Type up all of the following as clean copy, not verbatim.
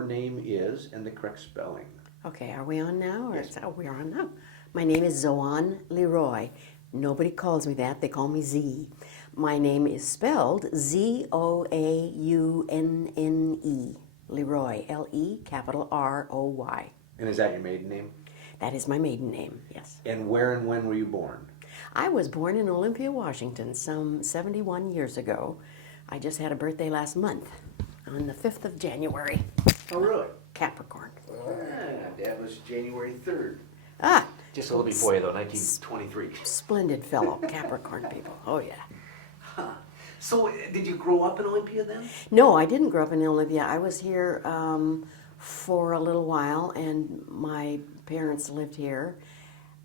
your name is and the correct spelling. Okay, are we on now? Or Yes. oh, we're on now. My name is Zoaunne Leroy. Nobody calls me that. They call me Z. My name is spelled Zoaunne. Leroy. L-E, capital R-O-Y. And is that your maiden name? That is my maiden name, yes. And where and when were you born? I was born in Olympia, Washington, some 71 years ago. I just had a birthday last month, on the 5th of January. Oh, really? Capricorn. Dad was January 3rd. Ah! Just a little before you, though, 1923. Splendid fellow, Capricorn people. Oh, yeah. Huh. So, did you grow up in Olympia then? No, I didn't grow up in Olympia. I was here for a little while, and my parents lived here.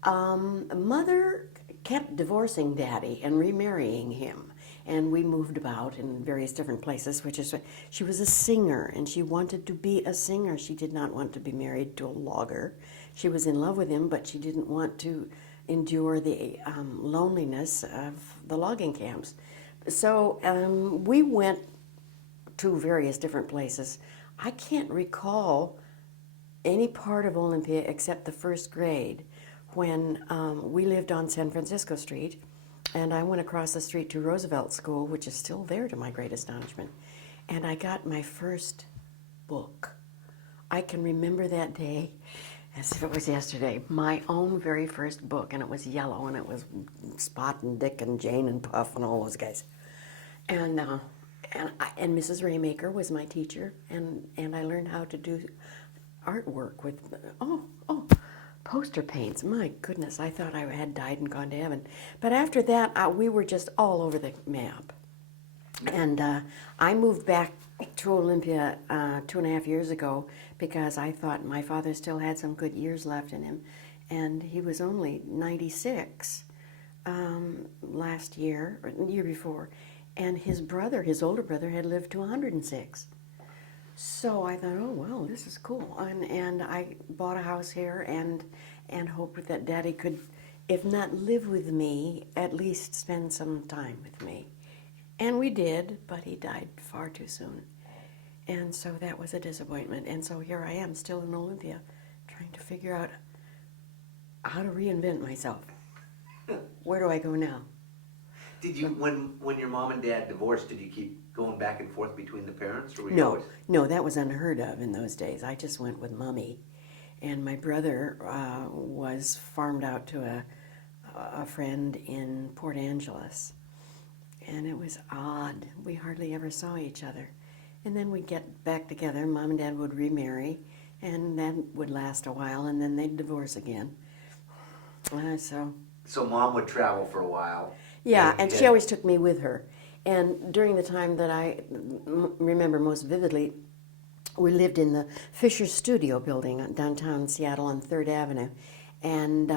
Mother kept divorcing Daddy and remarrying him, and we moved about in various different places, which is, she was a singer, and she wanted to be a singer. She did not want to be married to a logger. She was in love with him, but she didn't want to endure the loneliness of the logging camps. So we went to various different places. I can't recall any part of Olympia except the first grade, when we lived on San Francisco Street, and I went across the street to Roosevelt School, which is still there to my great astonishment, and I got my first book. I can remember that day as if it was yesterday, my own very first book, and it was yellow, and it was Spot and Dick and Jane and Puff and all those guys. And Mrs. Raymaker was my teacher, and I learned how to do artwork with, poster paints. My goodness, I thought I had died and gone to heaven. But after that, we were just all over the map. And I moved back to Olympia 2.5 years ago because I thought my father still had some good years left in him. And he was only 96 last year, or the year before. And his brother, his older brother, had lived to 106. So I thought, oh, well, this is cool. And I bought a house here and hoped that Daddy could, if not live with me, at least spend some time with me. And we did, but he died far too soon. And so that was a disappointment. And so here I am, still in Olympia, trying to figure out how to reinvent myself. Where do I go now? Did you, when your mom and dad divorced, did you keep going back and forth between the parents? Or were you No, always... no, that was unheard of in those days. I just went with Mommy. And my brother was farmed out to a friend in Port Angeles. And it was odd. We hardly ever saw each other. And then we'd get back together. Mom and Dad would remarry, and that would last a while, and then they'd divorce again. So Mom would travel for a while. Yeah, and she always took me with her. And during the time that I remember most vividly, we lived in the Fisher Studio building downtown Seattle on 3rd Avenue. And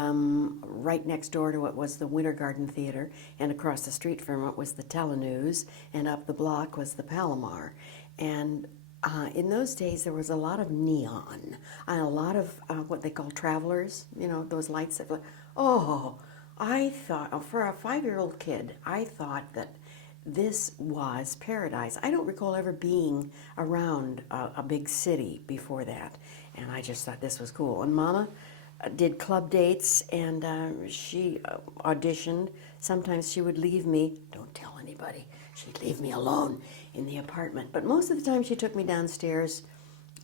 right next door to it was the Winter Garden Theater, and across the street from it was the Telenews, and up the block was the Palomar. And in those days, there was a lot of neon, and a lot of what they call travelers, you know, those lights that, I thought, for a 5-year-old kid, I thought that this was paradise. I don't recall ever being around a big city before that, and I just thought this was cool. And Mama did club dates, and she auditioned. Sometimes she would leave me, don't tell anybody, she'd leave me alone in the apartment. But most of the time she took me downstairs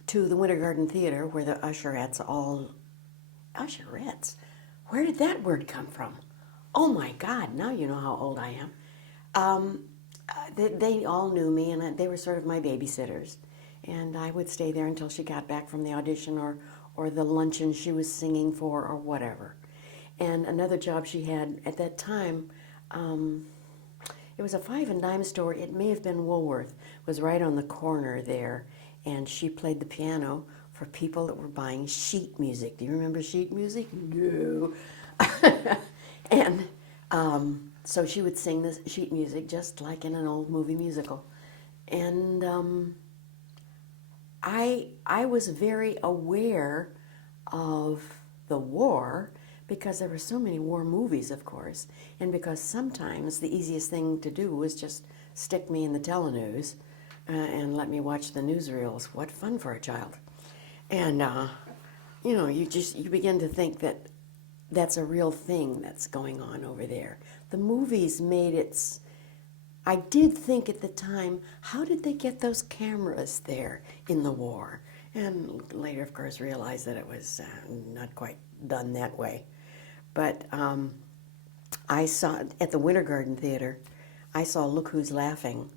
to the Winter Garden Theater where the usherettes usherettes? Where did that word come from? Oh my God, now you know how old I am. They all knew me, and they were sort of my babysitters. And I would stay there until she got back from the audition or the luncheon she was singing for or whatever. And another job she had at that time, it was a 5 and dime store. It may have been Woolworth. It was right on the corner there. And she played the piano for people that were buying sheet music. Do you remember sheet music? No. And so she would sing the sheet music just like in an old movie musical. And I was very aware of the war because there were so many war movies, of course, and because sometimes the easiest thing to do was just stick me in the telenews and let me watch the newsreels. What fun for a child. And, you begin to think that that's a real thing that's going on over there. The movies made it. I did think at the time, how did they get those cameras there in the war? And later, of course, realized that it was not quite done that way. But I saw, at the Winter Garden Theater, I saw Look Who's Laughing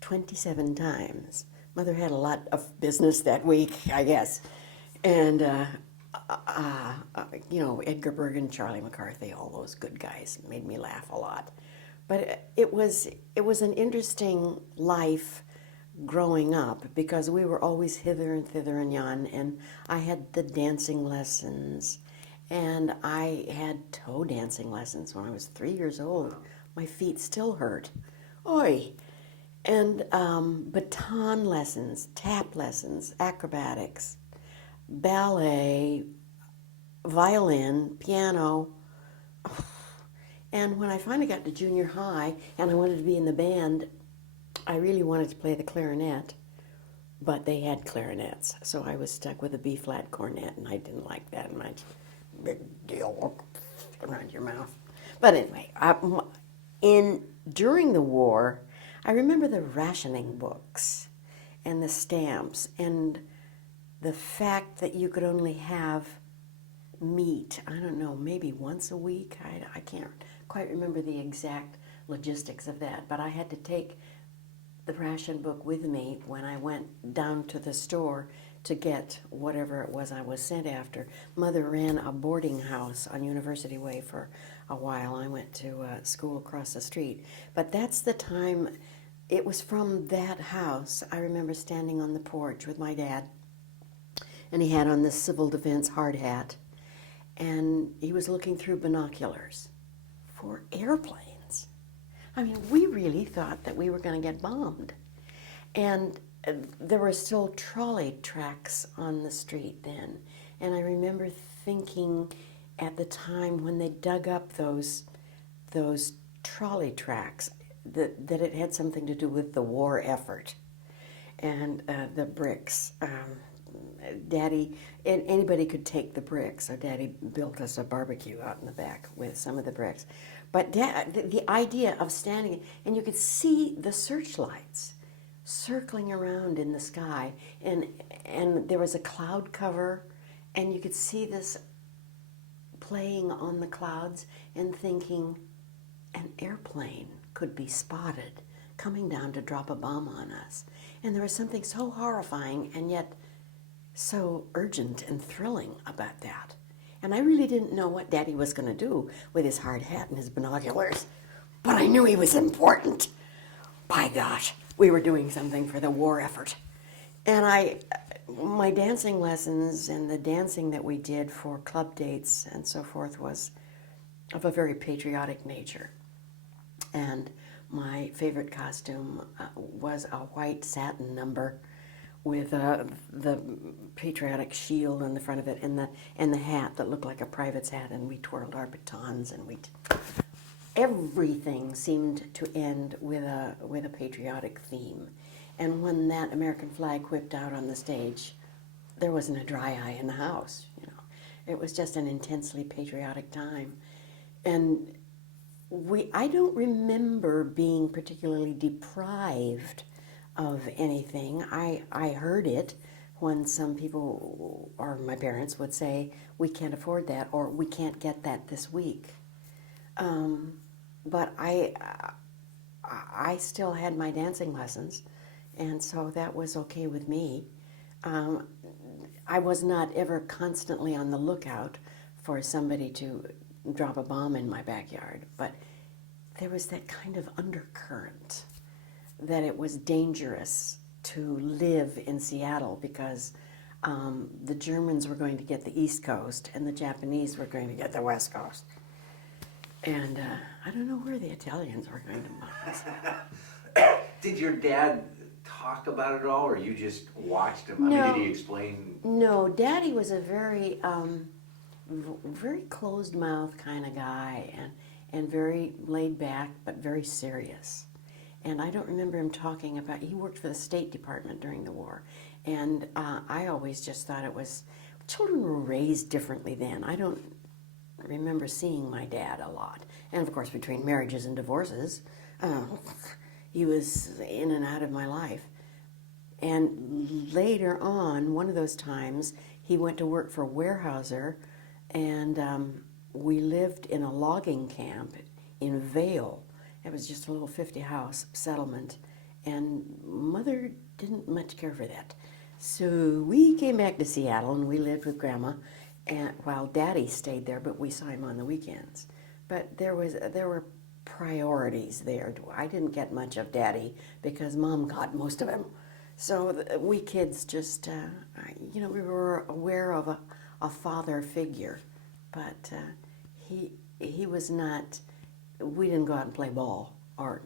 27 times. Mother had a lot of business that week, I guess. And, Edgar Bergen, Charlie McCarthy, all those good guys made me laugh a lot. But it was an interesting life growing up because we were always hither and thither and yon, and I had the dancing lessons, and I had toe dancing lessons when I was 3 years old. My feet still hurt. Oi! And baton lessons, tap lessons, acrobatics, ballet, violin, piano. And when I finally got to junior high and I wanted to be in the band, I really wanted to play the clarinet, but they had clarinets, so I was stuck with a B-flat cornet, and I didn't like that much. Big deal around your mouth. But anyway, during the war, I remember the rationing books and the stamps and the fact that you could only have meat, I don't know, maybe once a week. I can't quite remember the exact logistics of that, but I had to take the ration book with me when I went down to the store to get whatever it was I was sent after. Mother ran a boarding house on University Way for a while. I went to school across the street. But that's the time, it was from that house. I remember standing on the porch with my dad, and he had on this civil defense hard hat, and he was looking through binoculars for airplanes. I mean, we really thought that we were going to get bombed. And there were still trolley tracks on the street then. And I remember thinking at the time when they dug up those trolley tracks that it had something to do with the war effort and the bricks. Daddy, anybody could take the bricks, so Daddy built us a barbecue out in the back with some of the bricks. But the idea of standing, and you could see the searchlights circling around in the sky, and there was a cloud cover, and you could see this playing on the clouds and thinking an airplane could be spotted coming down to drop a bomb on us. And there was something so horrifying and yet so urgent and thrilling about that. And I really didn't know what Daddy was going to do with his hard hat and his binoculars, but I knew he was important. By gosh, we were doing something for the war effort. And my dancing lessons and the dancing that we did for club dates and so forth was of a very patriotic nature. And my favorite costume was a white satin number with the patriotic shield on the front of it and the hat that looked like a private's hat, and we twirled our batons, and everything seemed to end with a patriotic theme. And when that American flag whipped out on the stage, there wasn't a dry eye in the house. It was just an intensely patriotic time. And I don't remember being particularly deprived of anything. I heard it when some people, or my parents, would say, we can't afford that, or we can't get that this week. But I still had my dancing lessons, and so that was okay with me. I was not ever constantly on the lookout for somebody to drop a bomb in my backyard, but there was that kind of undercurrent that it was dangerous to live in Seattle because the Germans were going to get the East Coast and the Japanese were going to get the West Coast. And I don't know where the Italians were going to bomb us. Did your dad talk about it at all, or you just watched him? No. I mean, did he explain? No, Daddy was a very, very closed-mouth kind of guy and very laid back, but very serious. And I don't remember him talking about, he worked for the State Department during the war. And I always just thought it was, children were raised differently then. I don't remember seeing my dad a lot. And of course, between marriages and divorces, he was in and out of my life. And later on, one of those times, he went to work for Weyerhaeuser, and we lived in a logging camp in Vail. It was just a little 50-house settlement, and Mother didn't much care for that. So we came back to Seattle, and we lived with Grandma, and while Daddy stayed there, but we saw him on the weekends. But there were priorities there. I didn't get much of Daddy because Mom got most of him. So we kids just, we were aware of a father figure, but he was not. We didn't go out and play ball, or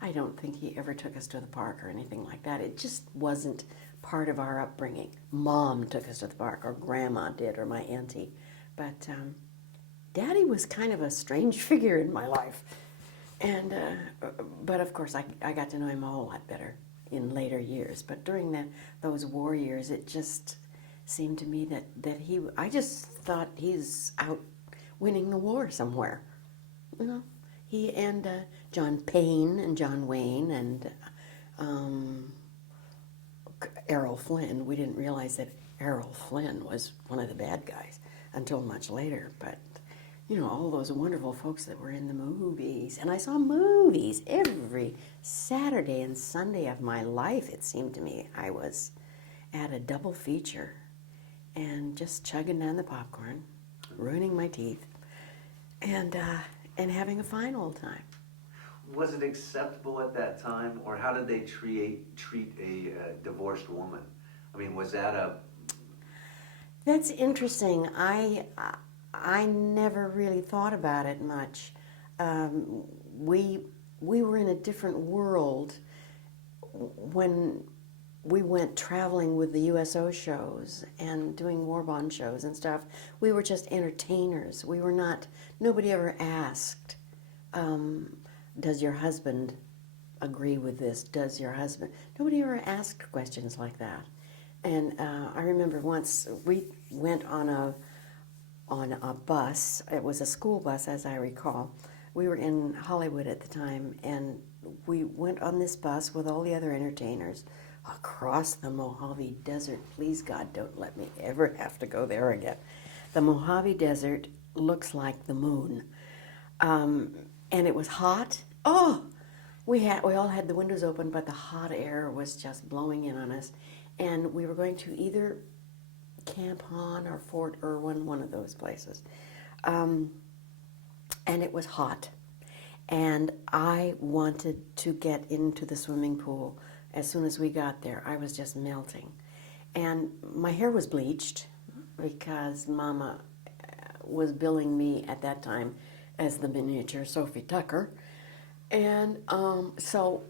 I don't think he ever took us to the park or anything like that. It just wasn't part of our upbringing. Mom took us to the park, or Grandma did, or my auntie, but Daddy was kind of a strange figure in my life. And but of course, I got to know him a whole lot better in later years. But during those war years, it just seemed to me that I just thought he's out winning the war somewhere. He and John Payne and John Wayne and Errol Flynn. We didn't realize that Errol Flynn was one of the bad guys until much later. But all those wonderful folks that were in the movies. And I saw movies every Saturday and Sunday of my life, it seemed to me. I was at a double feature and just chugging down the popcorn, ruining my teeth, and having a fine old time. Was it acceptable at that time, or how did they treat a divorced woman? I mean, was that a... That's interesting. I never really thought about it much. We were in a different world when we went traveling with the USO shows and doing war bond shows and stuff. We were just entertainers. We were not, nobody ever asked, does your husband agree with this? Does your husband? Nobody ever asked questions like that. And I remember once we went on a bus. It was a school bus, as I recall. We were in Hollywood at the time, and we went on this bus with all the other entertainers across the Mojave Desert. Please, God, don't let me ever have to go there again. The Mojave Desert looks like the moon. And it was hot. Oh, we all had the windows open, but the hot air was just blowing in on us. And we were going to either Camp Hahn or Fort Irwin, one of those places. And it was hot. And I wanted to get into the swimming pool as soon as we got there. I was just melting. And my hair was bleached because Mama was billing me at that time as the miniature Sophie Tucker. And so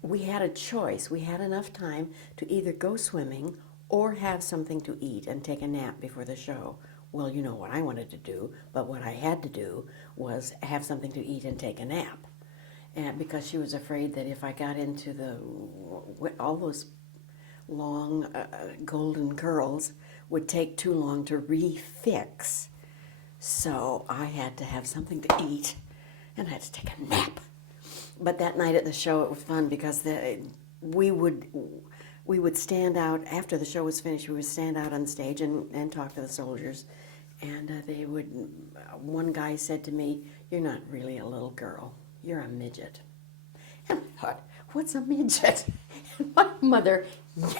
we had a choice. We had enough time to either go swimming or have something to eat and take a nap before the show. Well, you know what I wanted to do, but what I had to do was have something to eat and take a nap. And because she was afraid that if I got into all those long golden curls would take too long to refix. So I had to have something to eat and I had to take a nap. But that night at the show, it was fun because we would stand out, after the show was finished, we would stand out on stage and talk to the soldiers. And one guy said to me, "You're not really a little girl, you're a midget." And I thought, what's a midget? And my mother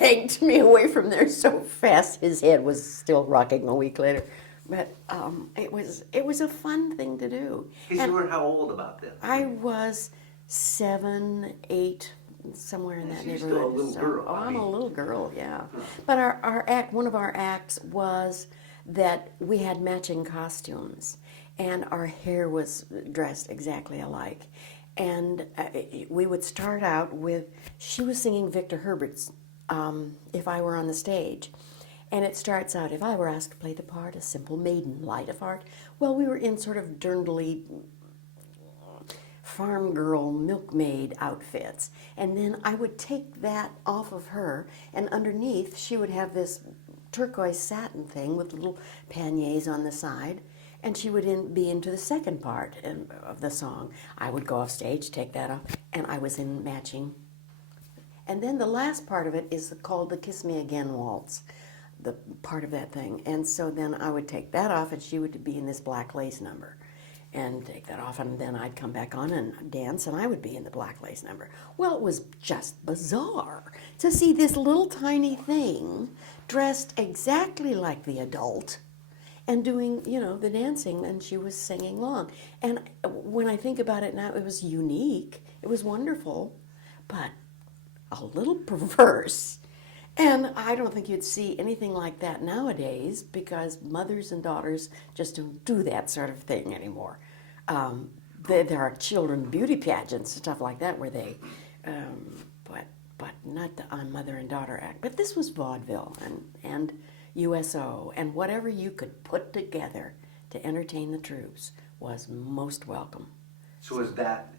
yanked me away from there so fast, his head was still rocking a week later. But it was a fun thing to do. Because you were how old about then? I was 7, 8, somewhere in that You're neighborhood. still a little girl. I'm a little girl, yeah. But one of our acts was that we had matching costumes, and our hair was dressed exactly alike. And we would start out with, she was singing Victor Herbert's If I Were on the Stage. And it starts out, if I were asked to play the part, a simple maiden, light of heart. Well, we were in sort of dirndly farm girl milkmaid outfits. And then I would take that off of her, and underneath she would have this turquoise satin thing with little panniers on the side, and she would be into the second part of the song. I would go off stage, take that off, and I was in matching. And then the last part of it is called the Kiss Me Again waltz, the part of that thing. And so then I would take that off, and she would be in this black lace number. And take that off, and then I'd come back on and dance, and I would be in the black lace number. Well, it was just bizarre to see this little tiny thing dressed exactly like the adult and doing, the dancing, and she was singing along. And when I think about it now, it was unique, it was wonderful, but a little perverse. And I don't think you'd see anything like that nowadays, because mothers and daughters just don't do that sort of thing anymore. There are children beauty pageants and stuff like that where they, but not on mother and daughter act. But this was vaudeville and USO, and whatever you could put together to entertain the troops was most welcome. So is that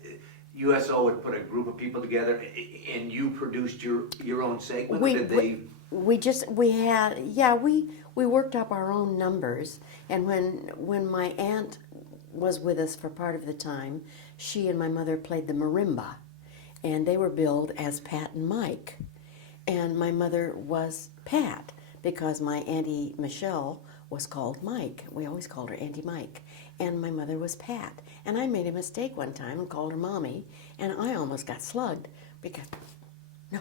USO would put a group of people together, and you produced your own segment? We worked up our own numbers, and when my aunt was with us for part of the time, she and my mother played the marimba, and they were billed as Pat and Mike, and my mother was Pat because my Auntie Michelle was called Mike. We always called her Auntie Mike, and my mother was Pat. And I made a mistake one time and called her Mommy, and I almost got slugged because, no,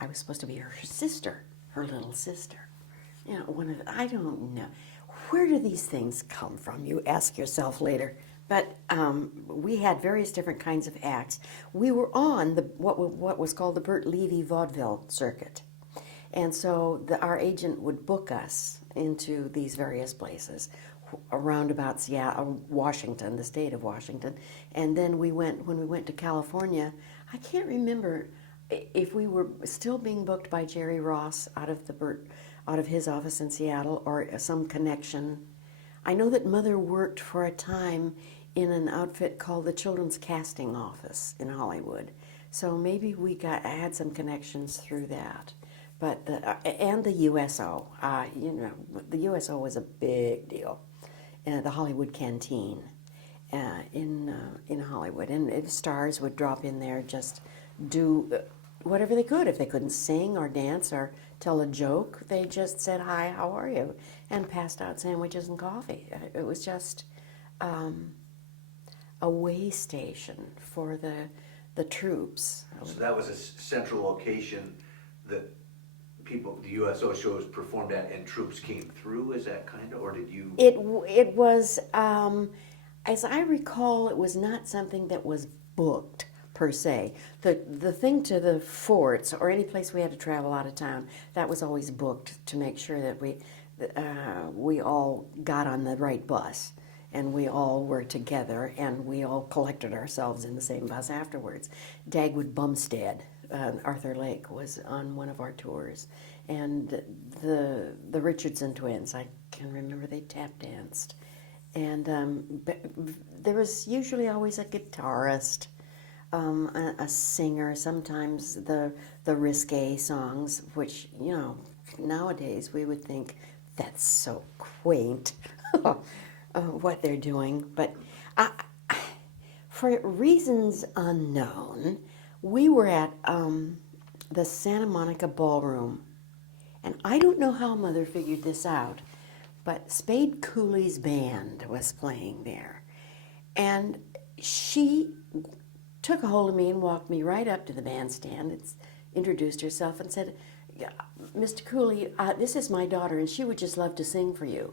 I was supposed to be her sister, her little sister. I don't know. Where do these things come from? You ask yourself later. But we had various different kinds of acts. We were on what was called the Bert Levy vaudeville circuit. And so our agent would book us into these various places around about Seattle, Washington, the state of Washington. And then when we went to California, I can't remember if we were still being booked by Jerry Ross out of his office in Seattle, or some connection. I know that Mother worked for a time in an outfit called the Children's Casting Office in Hollywood. So maybe I had some connections through that. But and the USO, the USO was a big deal. The Hollywood Canteen in Hollywood, and stars would drop in there, just do whatever they could. If they couldn't sing or dance or tell a joke, they just said, "Hi, how are you?" and passed out sandwiches and coffee. It was just a way station for the troops. So that was a central location that the USO shows performed at, and troops came through. Is that kind of, or did you? It was, as I recall, it was not something that was booked per se. The thing to the forts or any place we had to travel out of town, that was always booked to make sure that we all got on the right bus, and we all were together, and we all collected ourselves in the same bus afterwards. Dagwood Bumstead, Arthur Lake, was on one of our tours, and the Richardson twins, I can remember they tap danced, and there was usually always a guitarist, a singer, sometimes the risque songs, which nowadays we would think that's so quaint what they're doing, but for reasons unknown, we were at the Santa Monica Ballroom, and I don't know how Mother figured this out, but Spade Cooley's band was playing there, and she took a hold of me and walked me right up to the bandstand and introduced herself and said, "Mr. Cooley, this is my daughter, and she would just love to sing for you."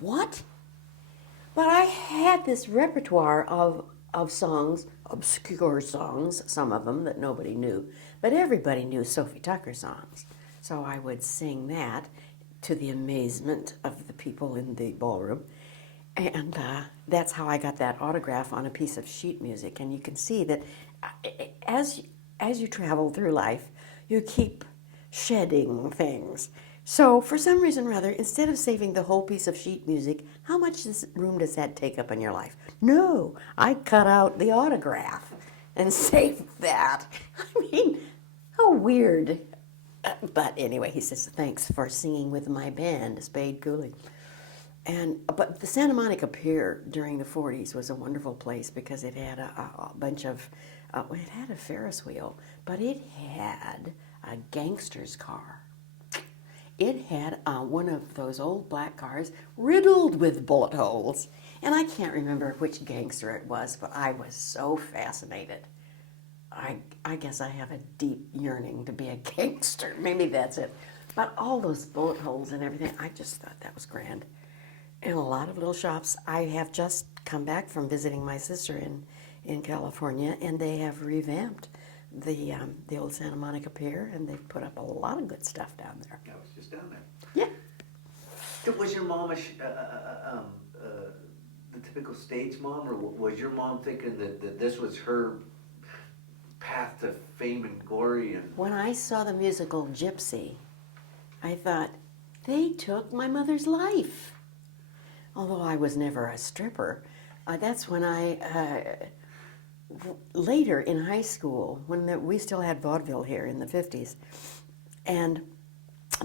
What? But I had this repertoire of songs, obscure songs, some of them that nobody knew, but everybody knew Sophie Tucker songs. So I would sing that to the amazement of the people in the ballroom. And that's how I got that autograph on a piece of sheet music. And you can see that as you travel through life, you keep shedding things. So, for some reason or other, instead of saving the whole piece of sheet music, how much room does that take up in your life? No, I cut out the autograph and saved that. I mean, how weird. But anyway, he says, thanks for singing with my band, Spade Cooley. But the Santa Monica Pier during the 40s was a wonderful place because it had a bunch of, it had a Ferris wheel, but it had a gangster's car. It had one of those old black cars riddled with bullet holes. And I can't remember which gangster it was, but I was so fascinated. I guess I have a deep yearning to be a gangster. Maybe that's it. But all those bullet holes and everything, I just thought that was grand. And a lot of little shops. I have just come back from visiting my sister in California, and they have revamped the old Santa Monica Pier, and they've put up a lot of good stuff down there. I was just down there. Yeah. Was your mom the typical stage mom, or was your mom thinking that this was her path to fame and glory? And When I saw the musical Gypsy, I thought, they took my mother's life. Although I was never a stripper, that's when later in high school, when we still had vaudeville here in the 50s, and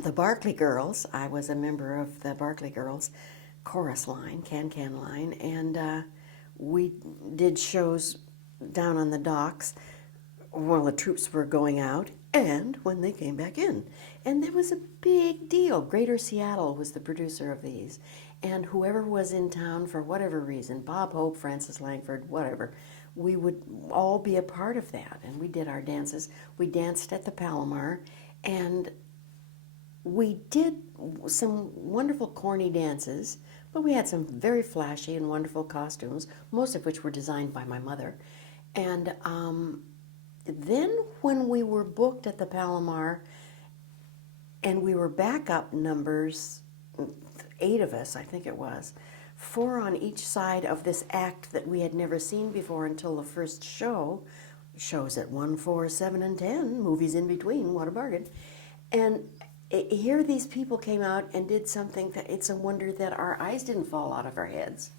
the Barclay Girls, I was a member of the Barclay Girls chorus line, can line, and we did shows down on the docks while the troops were going out and when they came back in. And there was a big deal. Greater Seattle was the producer of these. And whoever was in town for whatever reason, Bob Hope, Francis Langford, whatever, we would all be a part of that. And we did our dances. We danced at the Palomar, and we did some wonderful corny dances, but we had some very flashy and wonderful costumes, most of which were designed by my mother. And then when we were booked at the Palomar, and we were backup numbers, 8 of us, I think it was, 4 on each side of this act that we had never seen before until the first show. Shows at 1, 4, 7, and 10, movies in between, what a bargain. And here these people came out and did something that it's a wonder that our eyes didn't fall out of our heads.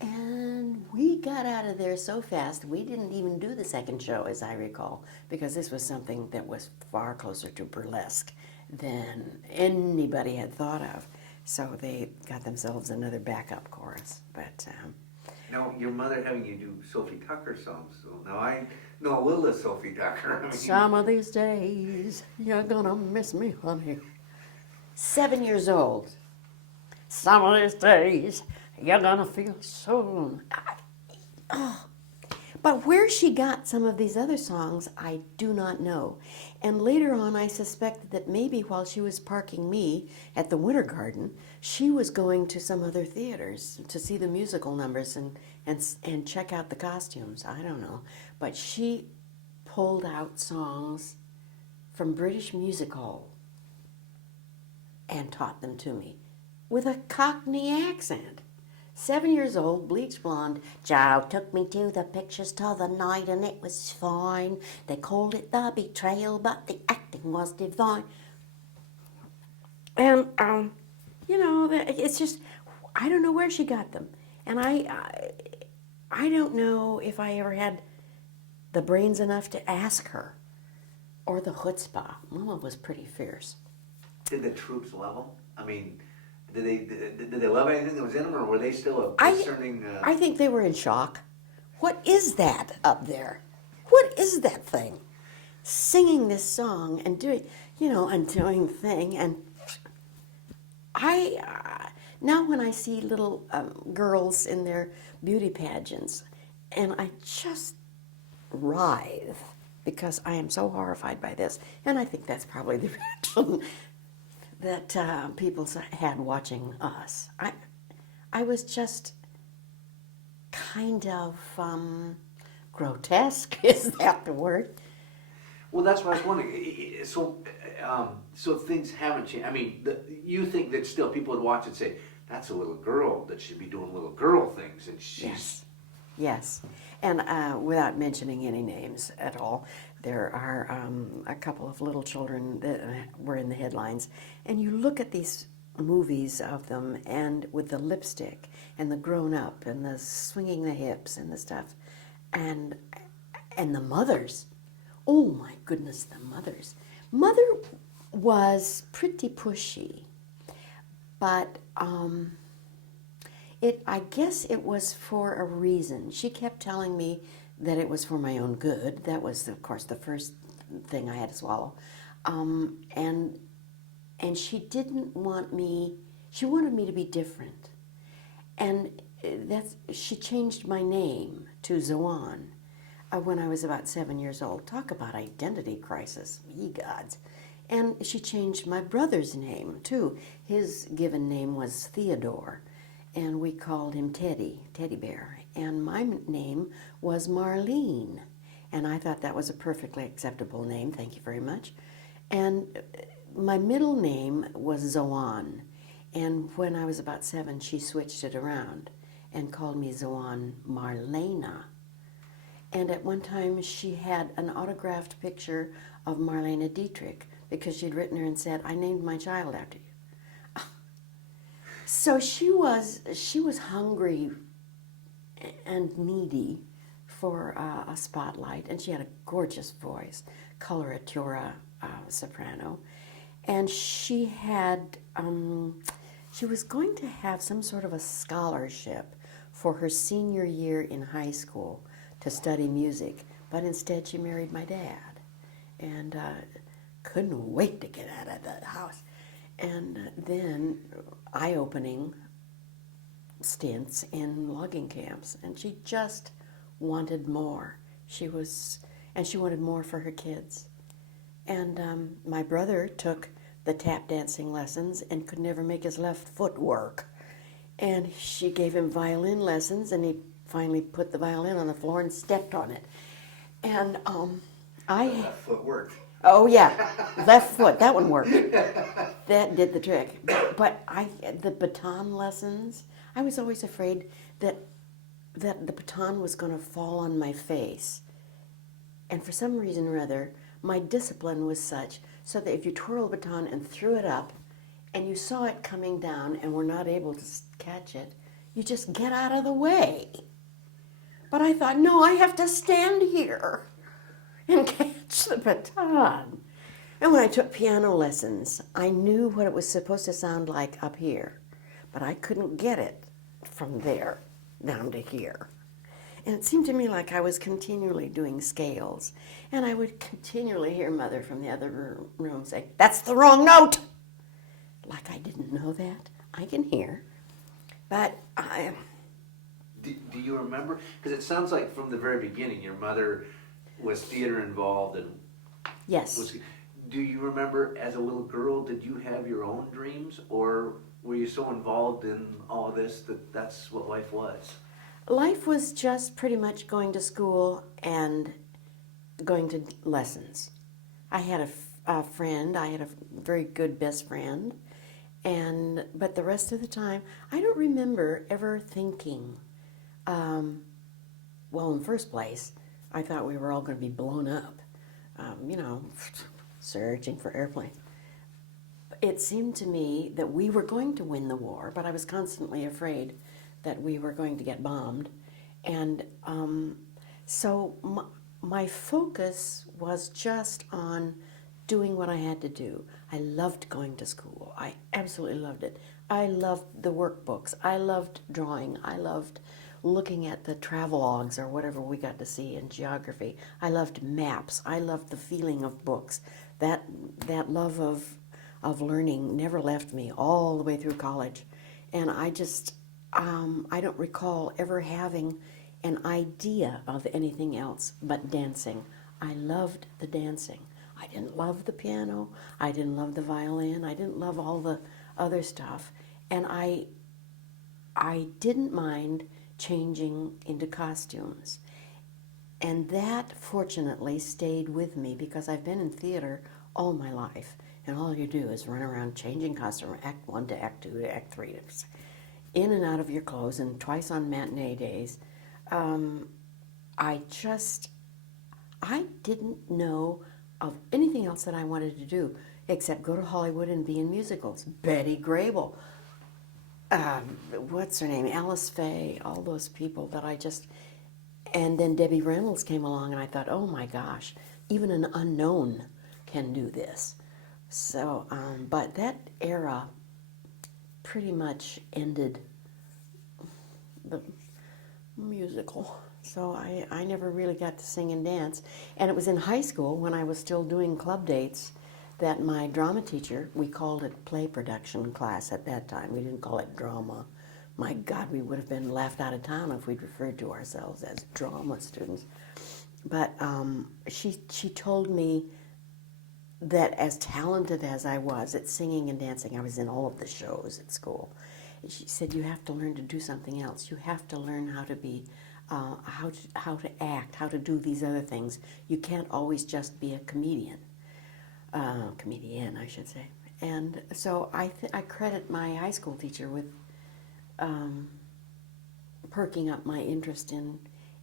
And we got out of there so fast, we didn't even do the second show, as I recall, because this was something that was far closer to burlesque than anybody had thought of. So they got themselves another backup chorus. But now, your mother having you do Sophie Tucker songs. So now I know a little of Sophie Tucker. I mean, some of these days, you're gonna miss me, honey. 7 years old. Some of these days, you're gonna feel so... But where she got some of these other songs, I do not know. And later on, I suspected that maybe while she was parking me at the Winter Garden, she was going to some other theaters to see the musical numbers and check out the costumes. I don't know. But she pulled out songs from British Music Hall and taught them to me with a Cockney accent. 7 years old, bleach blonde. Joe took me to the pictures t'other night and it was fine. They called it The Betrayal, but the acting was divine. And, you know, it's just, I don't know where she got them. And I don't know if I ever had the brains enough to ask her or the chutzpah. Mama was pretty fierce. did the troops love them? I mean, did they love anything that was in them, or were they still a discerning? I think they were in shock. What is that up there? What is that thing? Singing this song and doing, and doing the thing. And now when I see little girls in their beauty pageants, and I just writhe because I am so horrified by this. And I think that's probably the reaction that people had watching us. I was just kind of grotesque, is that the word? Well, that's what I was wondering. So things haven't changed. I mean, you think that still people would watch and say, that's a little girl that should be doing little girl things, and she's... Yes. And without mentioning any names at all, There are a couple of little children that were in the headlines, and you look at these movies of them, and with the lipstick and the grown up and the swinging the hips and the stuff, and the mothers. Oh my goodness, the mothers. Mother was pretty pushy, but I guess it was for a reason. She kept telling me that it was for my own good. That was, of course, the first thing I had to swallow. And she didn't want me, she wanted me to be different. And she changed my name to Zoaunne when I was about 7 years old. Talk about identity crisis, ye gods. And she changed my brother's name, too. His given name was Theodore, and we called him Teddy Bear. And my name was Marlene, and I thought that was a perfectly acceptable name, thank you very much. And my middle name was Zoaunne, and when I was about 7, she switched it around and called me Zoaunne Marlena. And at one time, she had an autographed picture of Marlene Dietrich because she'd written her and said, "I named my child after you." So she was hungry and needy for a spotlight, and she had a gorgeous voice, coloratura soprano, and she was going to have some sort of a scholarship for her senior year in high school to study music, but instead she married my dad, and couldn't wait to get out of the house. And then eye-opening stints in logging camps, and she just wanted more. She wanted more for her kids. And my brother took the tap dancing lessons and could never make his left foot work. And she gave him violin lessons, and he finally put the violin on the floor and stepped on it. And Left foot worked. Oh yeah, left foot, that one worked. That did the trick. But the baton lessons, I was always afraid that the baton was going to fall on my face. And for some reason or other, my discipline was such so that if you twirled the baton and threw it up, and you saw it coming down and were not able to catch it, you just get out of the way. But I thought, no, I have to stand here and catch the baton. And when I took piano lessons, I knew what it was supposed to sound like up here, but I couldn't get it from there down to here. And it seemed to me like I was continually doing scales, and I would continually hear Mother from the other room say, "That's the wrong note!" Like I didn't know that. I can hear. But Do you remember? Because it sounds like from the very beginning, your mother was theater involved and yes. Do you remember as a little girl, did you have your own dreams, or were you so involved in all of this that that's what life was? Life was just pretty much going to school and going to lessons. I had a friend, I had a very good best friend, but the rest of the time, I don't remember ever thinking, well, in the first place, I thought we were all going to be blown up, searching for airplanes. It seemed to me that we were going to win the war, but I was constantly afraid that we were going to get bombed. And so my focus was just on doing what I had to do. I loved going to school. I absolutely loved it. I loved the workbooks. I loved drawing. I loved looking at the travelogues or whatever we got to see in geography. I loved maps. I loved the feeling of books. That love of learning never left me all the way through college. And I just, I don't recall ever having an idea of anything else but dancing. I loved the dancing. I didn't love the piano. I didn't love the violin. I didn't love all the other stuff. And I didn't mind changing into costumes. And that, fortunately, stayed with me because I've been in theater all my life. And all you do is run around changing costume, Act 1 to Act 2 to Act 3, in and out of your clothes, and twice on matinee days. I I didn't know of anything else that I wanted to do except go to Hollywood and be in musicals. Betty Grable, what's her name, Alice Faye, all those people that I just, and then Debbie Reynolds came along and I thought, oh my gosh, even an unknown can do this. So, but that era pretty much ended the musical. So I never really got to sing and dance. And it was in high school when I was still doing club dates that my drama teacher, we called it play production class at that time. We didn't call it drama. My God, we would have been laughed out of town if we'd referred to ourselves as drama students. But she told me that as talented as I was at singing and dancing, I was in all of the shows at school. She said, you have to learn to do something else. You have to learn how to be, how to act, how to do these other things. You can't always just be a comedian. Comedian, I should say. And so I credit my high school teacher with perking up my interest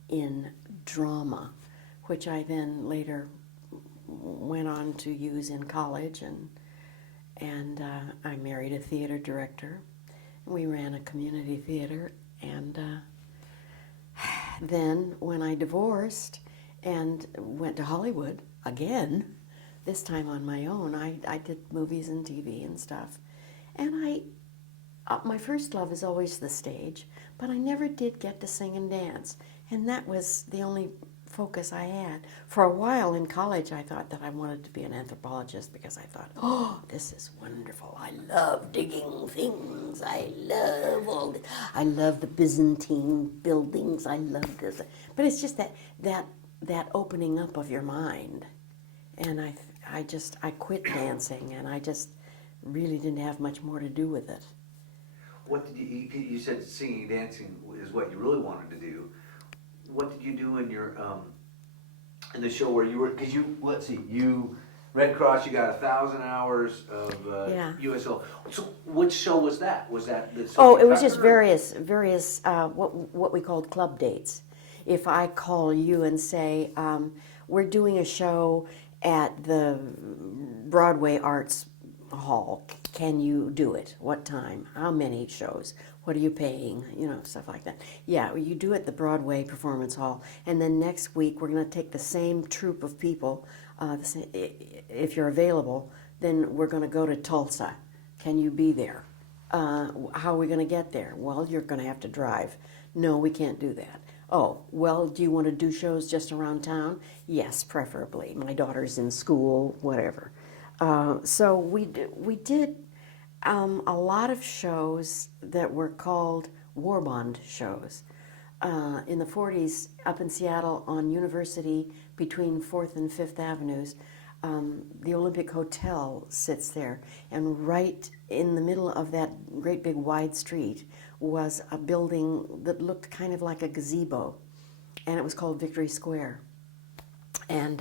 in drama, which I then later went on to use in college, and I married a theater director. We ran a community theater, and then when I divorced and went to Hollywood again, this time on my own, I did movies and TV and stuff. And my first love is always the stage, but I never did get to sing and dance. And that was the only focus I had. For a while in college, I thought that I wanted to be an anthropologist because I thought, oh, this is wonderful. I love digging things. I love the Byzantine buildings. I love this. But it's just that opening up of your mind. And I quit dancing, and I just really didn't have much more to do with it. What did you said singing and dancing is what you really wanted to do. What did you do in your in the show where you were? Because you Red Cross, you got 1,000 hours of USO. So which show was that? Was that the? Oh, it was just various what we called club dates. If I call you and say we're doing a show at the Broadway Arts Hall, can you do it? What time? How many shows? What are you paying? You know, stuff like that. Yeah, you do it at the Broadway Performance Hall, and then next week we're going to take the same troupe of people. If you're available, then we're going to go to Tulsa. Can you be there? How are we going to get there? Well, you're going to have to drive. No, we can't do that. Oh, well, do you want to do shows just around town? Yes, preferably. My daughter's in school, whatever. So we did a lot of shows that were called war bond shows. In the 40s, up in Seattle on University between 4th and 5th Avenues, the Olympic Hotel sits there. And right in the middle of that great big wide street was a building that looked kind of like a gazebo. And it was called Victory Square. And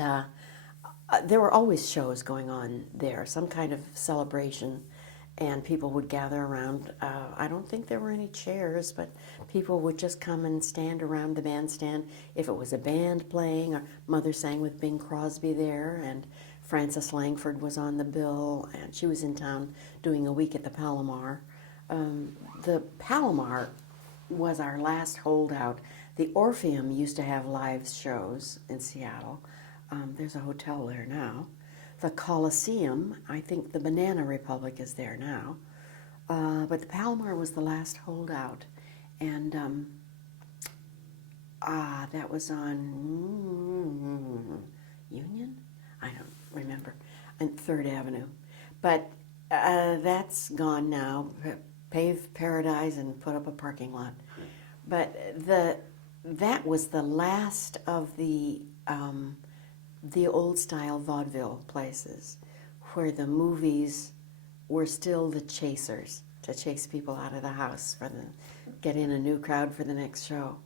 there were always shows going on there, some kind of celebration, and people would gather around. I don't think there were any chairs, but people would just come and stand around the bandstand. If it was a band playing, or Mother sang with Bing Crosby there, and Frances Langford was on the bill, and she was in town doing a week at the Palomar. The Palomar was our last holdout. The Orpheum used to have live shows in Seattle. There's a hotel there now. The Coliseum, I think the Banana Republic is there now. But the Palomar was the last holdout. And that was on Union? I don't remember. And 3rd Avenue. But that's gone now. Pave Paradise and put up a parking lot. But that was the last of the old style vaudeville places where the movies were still the chasers to chase people out of the house get in a new crowd for the next show.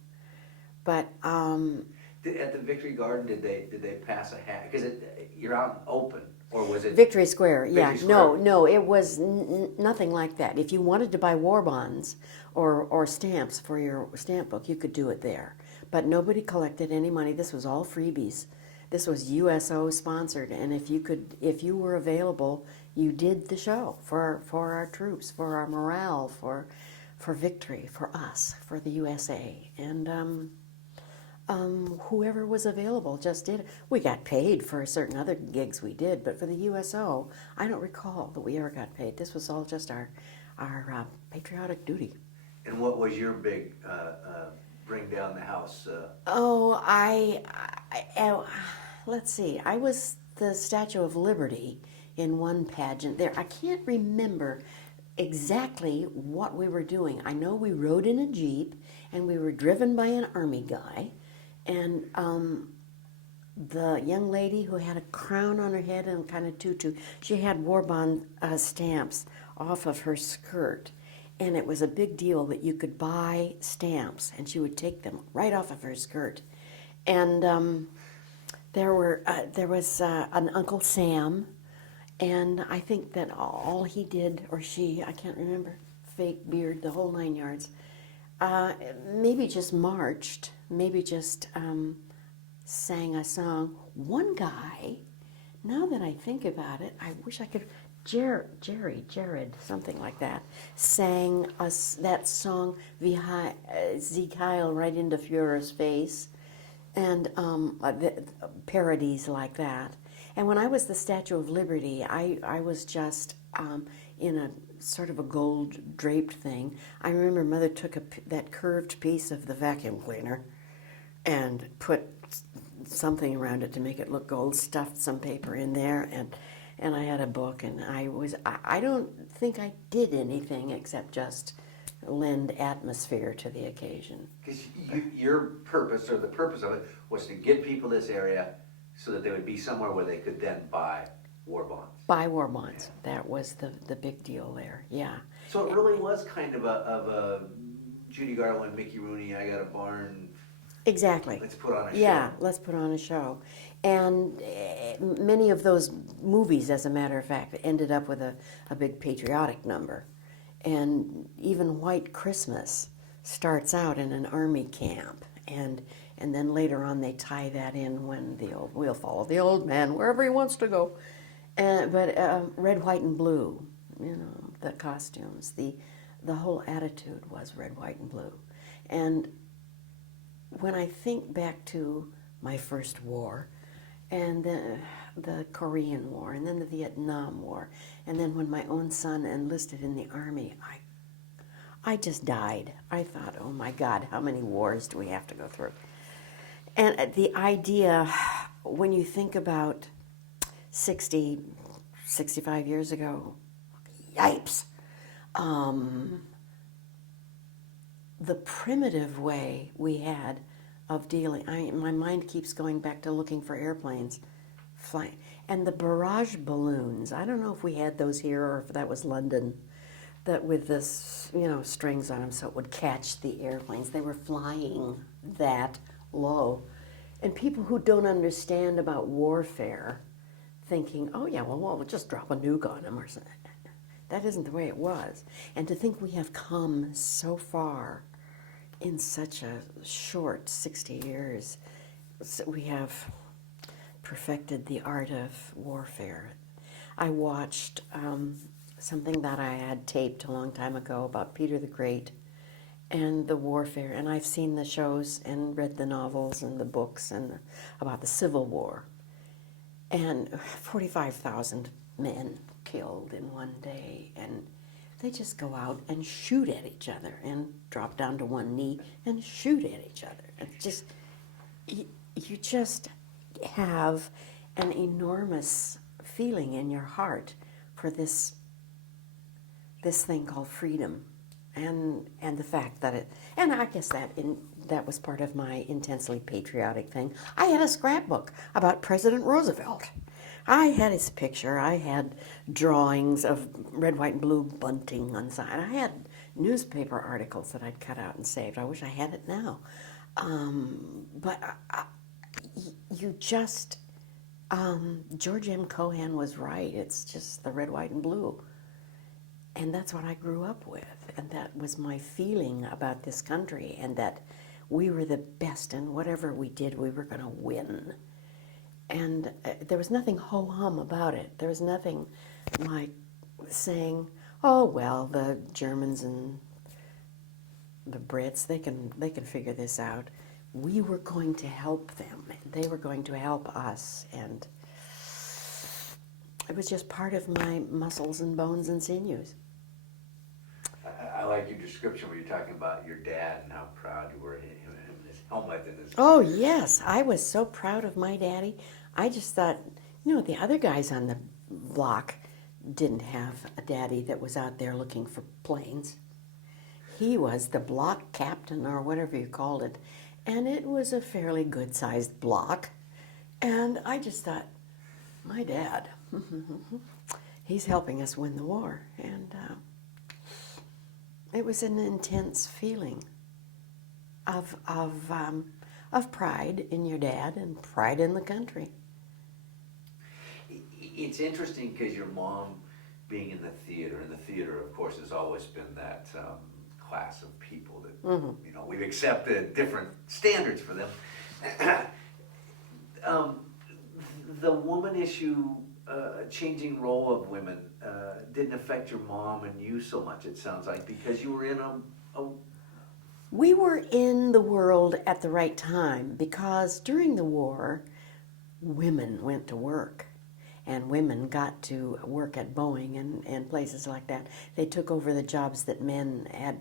But at the Victory Garden, did they pass a hat? Because you're out in open, or was it Victory Square? Victory Square? No, it was nothing like that. If you wanted to buy war bonds or stamps for your stamp book, you could do it there. But nobody collected any money. This was all freebies. This was USO sponsored, and if you were available, you did the show for our troops, for our morale, for victory, for us, for the USA, and whoever was available just did it. We got paid for certain other gigs we did, but for the USO, I don't recall that we ever got paid. This was all just our patriotic duty. And what was your big bring down the house? Let's see. I was the Statue of Liberty in one pageant there. I can't remember exactly what we were doing. I know we rode in a Jeep and we were driven by an Army guy, and the young lady who had a crown on her head and kind of tutu, she had war bond stamps off of her skirt. And it was a big deal that you could buy stamps, and she would take them right off of her skirt. And there was an Uncle Sam, and I think that all he did, or she, I can't remember, fake beard, the whole 9 yards, maybe just marched, maybe just sang a song. One guy, now that I think about it, I wish I could... Jared, something like that, sang us that song, Sie Heil, right into Führer's face, and parodies like that. And when I was the Statue of Liberty, I was just in a sort of a gold draped thing. I remember Mother took that curved piece of the vacuum cleaner and put something around it to make it look gold, stuffed some paper in there, and I had a book, and I don't think I did anything except just lend atmosphere to the occasion. Because your purpose, or the purpose of it, was to get people this area so that they would be somewhere where they could then buy war bonds. Buy war bonds. Yeah. That was the big deal there, yeah. So it really was kind of a Judy Garland, Mickey Rooney, I got a barn. Exactly. Let's put on a show. Yeah, let's put on a show. And many of those movies, as a matter of fact, ended up with a big patriotic number. And even White Christmas starts out in an army camp. And then later on they tie that in when we'll follow the old man wherever he wants to go. But red, white, and blue, the costumes, the whole attitude was red, white, and blue. And when I think back to my first war, and the Korean War, and then the Vietnam War, and then when my own son enlisted in the Army, I just died. I thought, oh my God, how many wars do we have to go through? And the idea, when you think about 60, 65 years ago, yipes, the primitive way we had of dealing, my mind keeps going back to looking for airplanes flying. And the barrage balloons, I don't know if we had those here or if that was London, that with this, strings on them so it would catch the airplanes. They were flying that low. And people who don't understand about warfare thinking, oh yeah, well, we'll just drop a nuke on them or something. That isn't the way it was. And to think we have come so far in such a short 60 years, we have perfected the art of warfare. I watched something that I had taped a long time ago about Peter the Great and the warfare, and I've seen the shows and read the novels and the books and about the Civil War. And 45,000 men killed in one day, and they just go out and shoot at each other and drop down to one knee and shoot at each other. It's just, you just have an enormous feeling in your heart for this thing called freedom, and the fact that it, and I guess that was part of my intensely patriotic thing. I had a scrapbook about President Roosevelt. I had his picture. I had drawings of red, white, and blue bunting on the side. I had newspaper articles that I'd cut out and saved. I wish I had it now. But you just, George M. Cohan was right. It's just the red, white, and blue. And that's what I grew up with. And that was my feeling about this country, and that we were the best, and whatever we did, we were going to win. And there was nothing ho-hum about it. There was nothing like saying, oh, well, the Germans and the Brits, they can figure this out. We were going to help them. They were going to help us. And it was just part of my muscles and bones and sinews. I like your description where you're talking about your dad and how proud you were of him and his helmet and his... Oh, yes. I was so proud of my daddy. I just thought, the other guys on the block didn't have a daddy that was out there looking for planes. He was the block captain, or whatever you called it, and it was a fairly good-sized block. And I just thought, my dad, he's helping us win the war. And it was an intense feeling of pride in your dad and pride in the country. It's interesting because your mom being in the theater, and the theater, of course, has always been that class of people that, we've accepted different standards for them. The woman issue, changing role of women, didn't affect your mom and you so much, it sounds like, because you were in We were in the world at the right time, because during the war, women went to work. And women got to work at Boeing and places like that. They took over the jobs that men had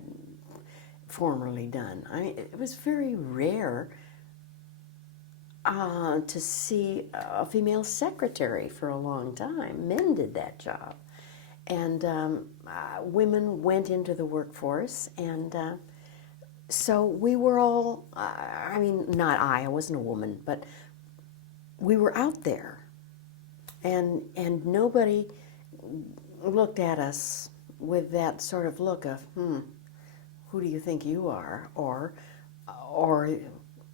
formerly done. I mean, it was very rare to see a female secretary for a long time. Men did that job. And women went into the workforce, and so we were all, not I wasn't a woman, but we were out there. And nobody looked at us with that sort of look of, who do you think you are? Or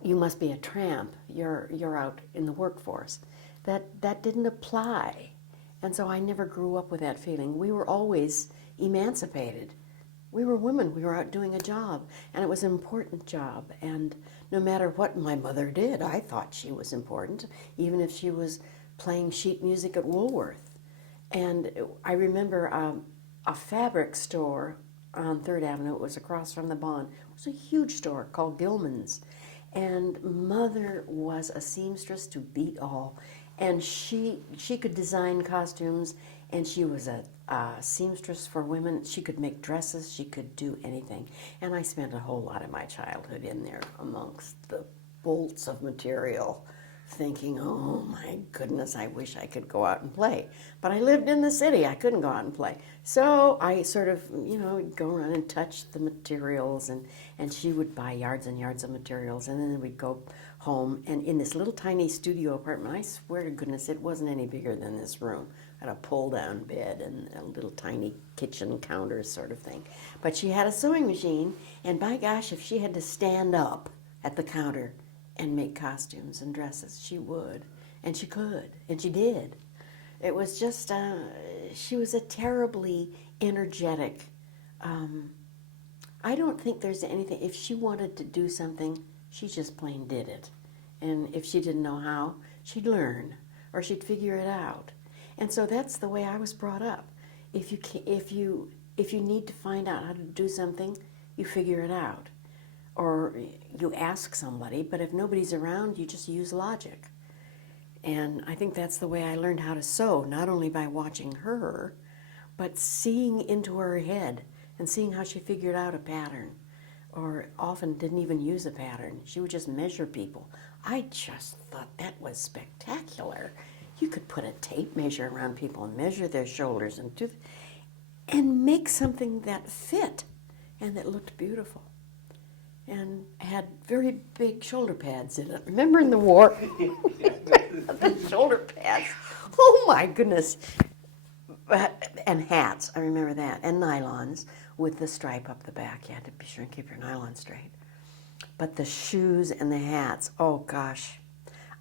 you must be a tramp. You're out in the workforce. That didn't apply. And so I never grew up with that feeling. We were always emancipated. We were women. We were out doing a job, and it was an important job. And no matter what my mother did, I thought she was important, even if she was playing sheet music at Woolworth. And I remember a fabric store on 3rd Avenue. It was across from the Bond. It was a huge store called Gilman's. And Mother was a seamstress to beat all. And she could design costumes, and she was a seamstress for women. She could make dresses. She could do anything. And I spent a whole lot of my childhood in there amongst the bolts of material, thinking, oh my goodness, I wish I could go out and play. But I lived in the city. I couldn't go out and play. So I sort of, go around and touch the materials, and she would buy yards and yards of materials, and then we'd go home. And in this little tiny studio apartment, I swear to goodness, it wasn't any bigger than this room. I had a pull-down bed and a little tiny kitchen counter sort of thing. But she had a sewing machine, and by gosh, if she had to stand up at the counter and make costumes and dresses, she would, and she could, and she did. It was just, she was a terribly energetic, I don't think there's anything, if she wanted to do something, she just plain did it. And if she didn't know how, she'd learn, or she'd figure it out. And so that's the way I was brought up. If you need to find out how to do something, you figure it out. Or you ask somebody, but if nobody's around, you just use logic. And I think that's the way I learned how to sew, not only by watching her, but seeing into her head and seeing how she figured out a pattern, or often didn't even use a pattern. She would just measure people. I just thought that was spectacular. You could put a tape measure around people and measure their shoulders and make something that fit and that looked beautiful, and had very big shoulder pads in it. Remember in the war? The shoulder pads. Oh my goodness. And hats, I remember that. And nylons with the stripe up the back. You had to be sure and keep your nylon straight. But the shoes and the hats, oh gosh.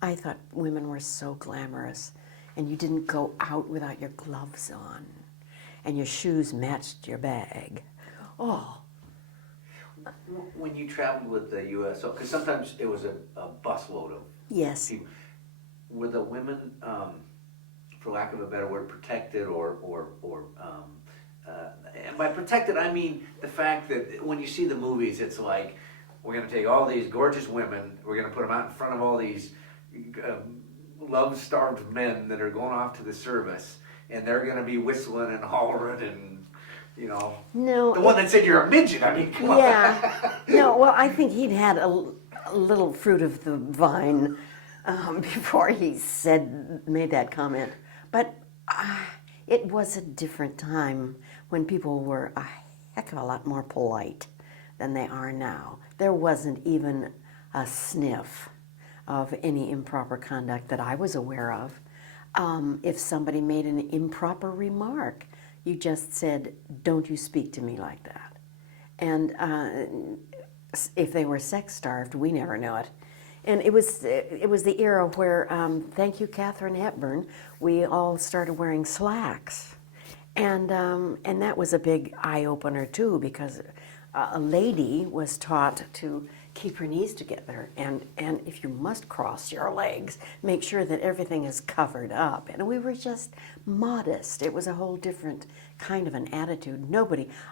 I thought women were so glamorous. And you didn't go out without your gloves on. And your shoes matched your bag. Oh. When you traveled with the USO, because sometimes it was a busload of yes. people, were the women, for lack of a better word, protected and by protected I mean the fact that when you see the movies, it's like, we're going to take all these gorgeous women, we're going to put them out in front of all these love-starved men that are going off to the service, and they're going to be whistling and hollering and, you know, No, the one that said you're a midget, I mean, come on. yeah. No, well, I think he'd had a little fruit of the vine before he made that comment. But it was a different time when people were a heck of a lot more polite than they are now. There wasn't even a sniff of any improper conduct that I was aware of. If somebody made an improper remark, you just said, "Don't you speak to me like that." And if they were sex-starved, we never knew it. And it was the era where, thank you, Katharine Hepburn, we all started wearing slacks. And that was a big eye-opener, too, because a lady was taught to keep her knees together, and if you must cross your legs, make sure that everything is covered up. And we were just modest. It was a whole different kind of an attitude.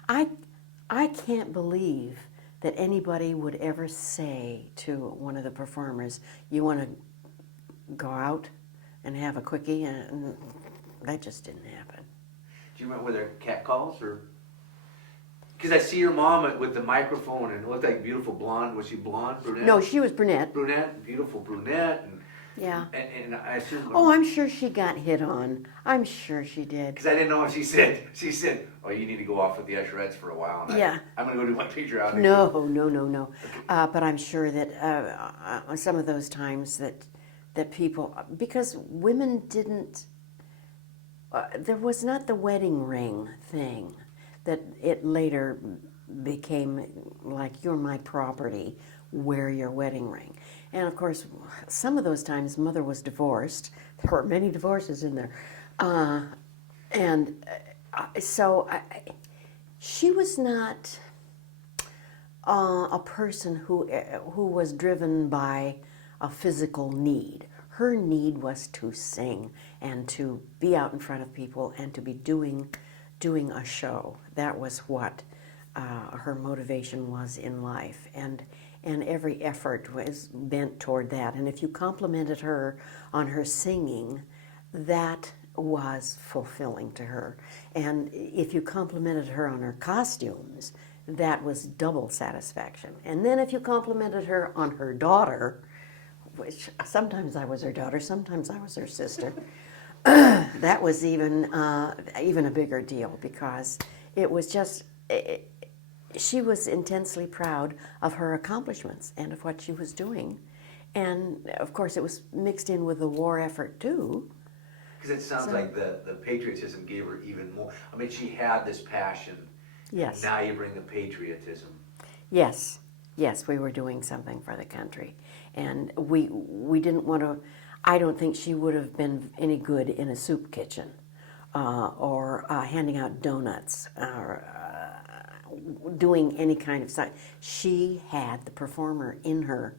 I can't believe that anybody would ever say to one of the performers, "You want to go out and have a quickie?" And that just didn't happen. Do you remember, were there catcalls or? Because I see your mom with the microphone and it looked like beautiful blonde. Was she blonde, brunette? No, she was brunette. Brunette, beautiful brunette, and Yeah. and I assume. Oh, I'm sure she got hit on. I'm sure she did. Because I didn't know if she said, "Oh, you need to go off with the usherettes for a while." And Yeah. I'm gonna go do my picture out there. No. But I'm sure that some of those times that people, because women didn't, there was not the wedding ring thing, that it later became like, "You're my property, wear your wedding ring." And of course, some of those times, mother was divorced. There were many divorces in there. So she was not a person who was driven by a physical need. Her need was to sing and to be out in front of people and to be doing a show. That was what her motivation was in life, and every effort was bent toward that. And if you complimented her on her singing, that was fulfilling to her. And if you complimented her on her costumes, that was double satisfaction. And then if you complimented her on her daughter, which sometimes I was her daughter, sometimes I was her sister, that was even a bigger deal, because it was just, she was intensely proud of her accomplishments and of what she was doing. And of course it was mixed in with the war effort too. Because it sounds like the patriotism gave her even more. I mean, she had this passion. Yes. Now you bring the patriotism. Yes, we were doing something for the country. And we didn't want to, I don't think she would have been any good in a soup kitchen or handing out donuts or doing any kind of stuff. She had the performer in her.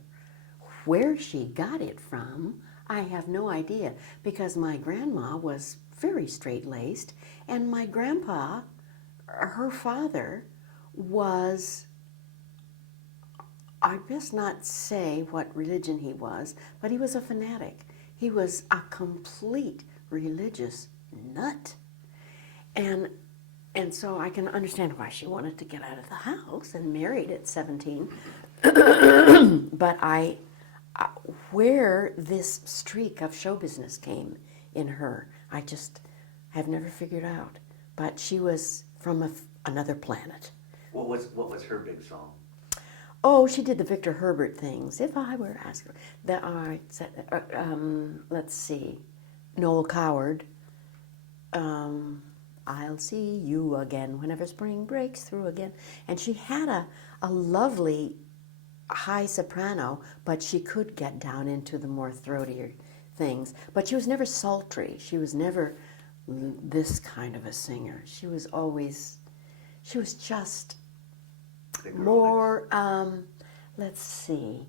Where she got it from, I have no idea, because my grandma was very straight-laced, and my grandpa, her father, was, I best not say what religion he was, but he was a fanatic. He was a complete religious nut. And so I can understand why she wanted to get out of the house and married at 17. But where this streak of show business came in her, I just have never figured out. But she was from another planet. What was her big song? Oh, she did the Victor Herbert things. If I were asked, let's see, Noel Coward. I'll see you again whenever spring breaks through again. And she had a lovely high soprano, but she could get down into the more throatier things. But she was never sultry. She was never this kind of a singer. She was just more, let's see,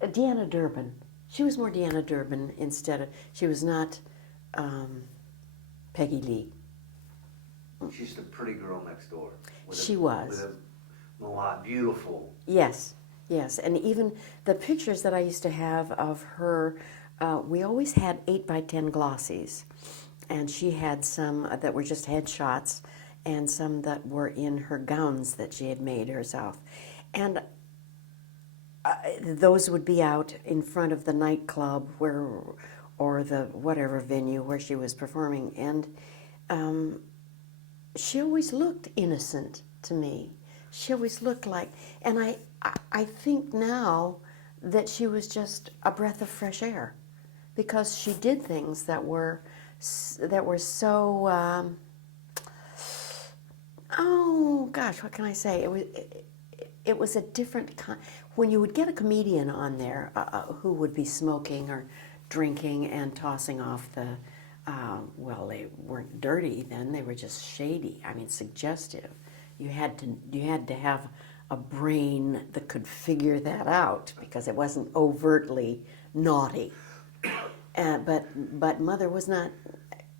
Deanna Durbin. She was more Deanna Durbin she was not Peggy Lee. She's the pretty girl next door. She was. With a mulatto, beautiful. Yes, yes. And even the pictures that I used to have of her, we always had 8x10 glossies. And she had some that were just headshots and some that were in her gowns that she had made herself. And those would be out in front of the nightclub or the whatever venue where she was performing. And she always looked innocent to me. She always looked like, and I think now that she was just a breath of fresh air, because she did things that were so, oh gosh, what can I say? It was a different kind. When you would get a comedian on there who would be smoking or drinking and tossing off the, well, they weren't dirty then, they were just shady, I mean suggestive. You had to have a brain that could figure that out, because it wasn't overtly naughty. But Mother was not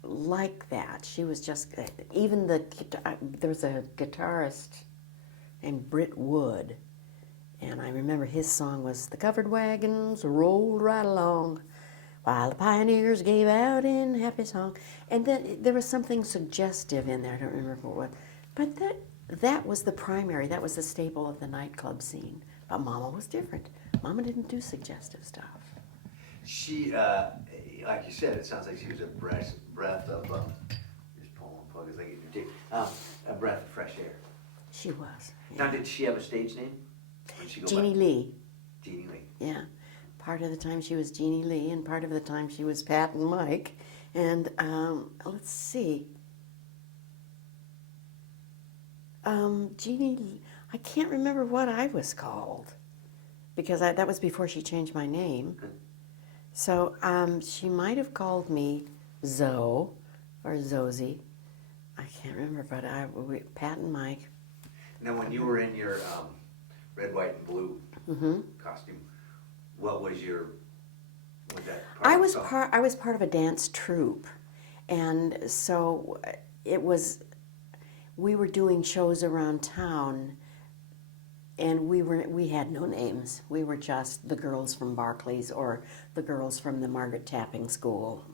like that. She was just, even there was a guitarist named Britt Wood, and I remember his song was, "The covered wagons rolled right along, while the pioneers gave out in happy song." And then there was something suggestive in there, I don't remember what, but that was the primary, that was the staple of the nightclub scene. But Mama was different. Mama didn't do suggestive stuff. She, like you said, it sounds like she was a breath of, just pulling one plug as I get your tape, a breath of fresh air. She was. Yeah. Now, did she have a stage name? Jeannie Lee. Jeannie Lee. Yeah. Part of the time she was Jeannie Lee, and part of the time she was Pat and Mike. And let's see. Jeannie, I can't remember what I was called, because that was before she changed my name. So she might have called me Zoe or Zosie. I can't remember, but Pat and Mike. Now, when you were in your red, white, and blue costume, what was that part? I was part of a dance troupe, and so we were doing shows around town, and we had no names. We were just the girls from Barclays or the girls from the Margaret Tapping School,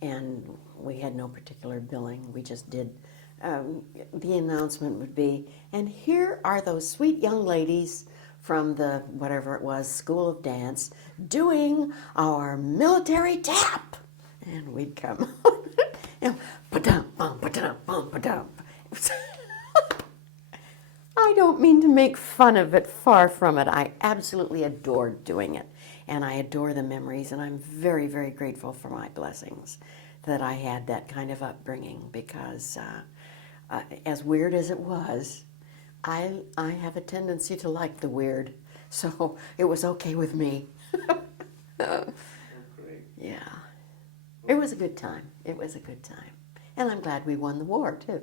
and we had no particular billing. We just did. The announcement would be, and here are those sweet young ladies from the whatever it was School of Dance doing our military tap, and we'd come. And ba-dum, bum, ba-dum, bum, ba-dum. I don't mean to make fun of it, far from it. I absolutely adored doing it, and I adore the memories, and I'm very, very grateful for my blessings that I had that kind of upbringing, because as weird as it was, I have a tendency to like the weird, so it was okay with me. Great. Yeah. It was a good time. It was a good time. And I'm glad we won the war, too.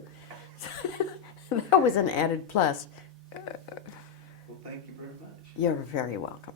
That was an added plus. Well, thank you very much. You're very welcome.